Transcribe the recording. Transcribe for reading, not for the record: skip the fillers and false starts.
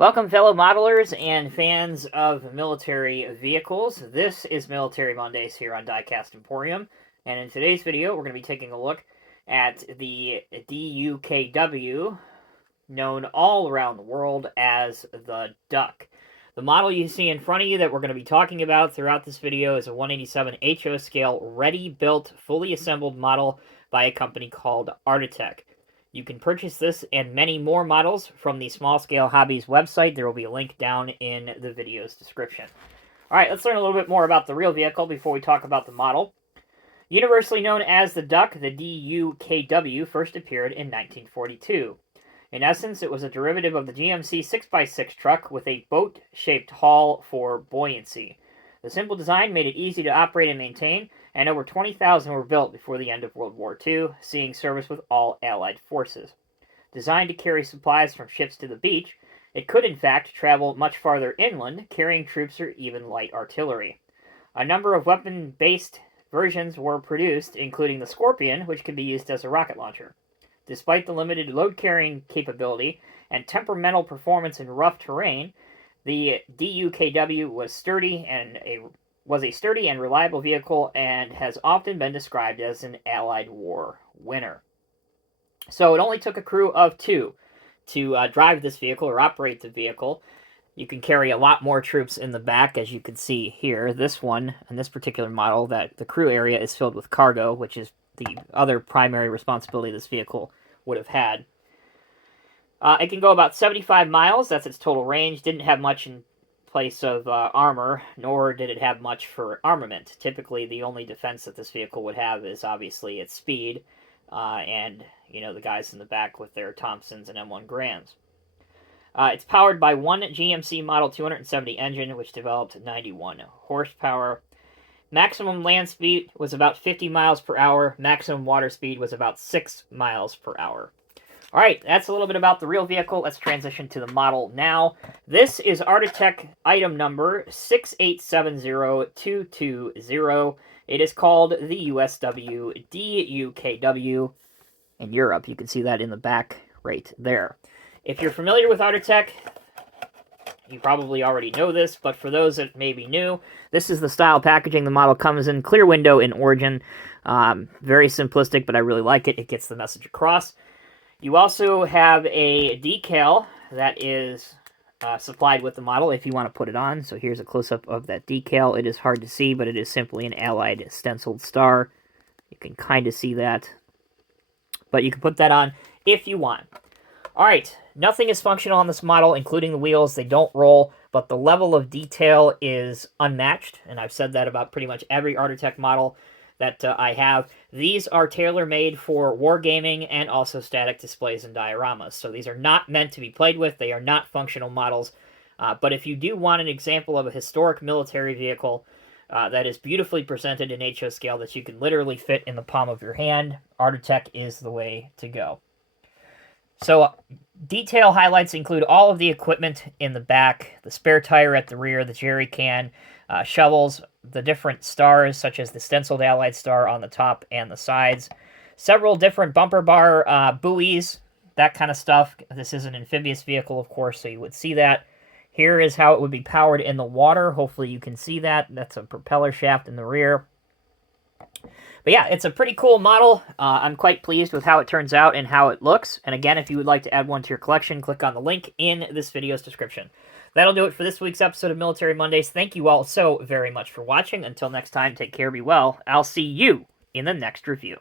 Welcome, fellow modelers and fans of military vehicles. This is Military Mondays here on Diecast Emporium, and in today's video, we're going to be taking a look at the DUKW, known all around the world as the Duck. The model you see in front of you that we're going to be talking about throughout this video is a 187 HO scale, ready-built, fully assembled model by a company called Artitec. You can purchase this and many more models from the Small Scale Hobbies website. There will be a link down in the video's description. Alright, let's learn a little bit more about the real vehicle before we talk about the model. Universally known as the Duck, the DUKW first appeared in 1942. In essence, it was a derivative of the GMC 6x6 truck with a boat-shaped hull for buoyancy. The simple design made it easy to operate and maintain, and over 20,000 were built before the end of World War II, seeing service with all Allied forces. Designed to carry supplies from ships to the beach, it could in fact travel much farther inland, carrying troops or even light artillery. A number of weapon-based versions were produced, including the Scorpion, which could be used as a rocket launcher. Despite the limited load-carrying capability and temperamental performance in rough terrain, the DUKW was a sturdy and reliable vehicle and has often been described as an Allied war winner. So it only took a crew of 2 to drive this vehicle or operate the vehicle. You can carry a lot more troops in the back, as you can see here. This one, and this particular model, that the crew area is filled with cargo, which is the other primary responsibility this vehicle would have had. It can go about 75 miles, that's its total range. Didn't have much in place of armor, nor did it have much for armament. Typically, the only defense that this vehicle would have is obviously its speed, and, you know, the guys in the back with their Thompsons and M1 Grams. It's powered by one GMC Model 270 engine, which developed 91 horsepower. Maximum land speed was about 50 miles per hour. Maximum water speed was about 6 miles per hour. Alright, that's a little bit about the real vehicle. Let's transition to the model now. This is Artitec item number 6870220. It is called the USW DUKW in Europe. You can see that in the back right there. If you're familiar with Artitec, you probably already know this, but for those that may be new, this is the style packaging the model comes in. Clear window in origin. Very simplistic, but I really like it. It gets the message across. You also have a decal that is supplied with the model if you want to put it on. So here's a close-up of that decal. It is hard to see, but it is simply an Allied stenciled star. You can kind of see that. But you can put that on if you want. Alright, nothing is functional on this model, including the wheels. They don't roll, but the level of detail is unmatched, and I've said that about pretty much every Artitec model that I have. These are tailor-made for wargaming and also static displays and dioramas. So these are not meant to be played with. They are not functional models. But if you do want an example of a historic military vehicle that is beautifully presented in HO scale that you can literally fit in the palm of your hand, Artitec is the way to go. So detail highlights include all of the equipment in the back, the spare tire at the rear, the jerry can, shovels, the different stars, such as the stenciled Allied star on the top and the sides, several different bumper bar buoys, that kind of stuff. This is an amphibious vehicle, of course, so you would see that. Here is how it would be powered in the water. Hopefully you can see that. That's a propeller shaft in the rear. But yeah, it's a pretty cool model. I'm quite pleased with how it turns out and how it looks. And again, if you would like to add one to your collection, click on the link in this video's description. That'll do it for this week's episode of Military Mondays. Thank you all so very much for watching. Until next time, take care, be well. I'll see you in the next review.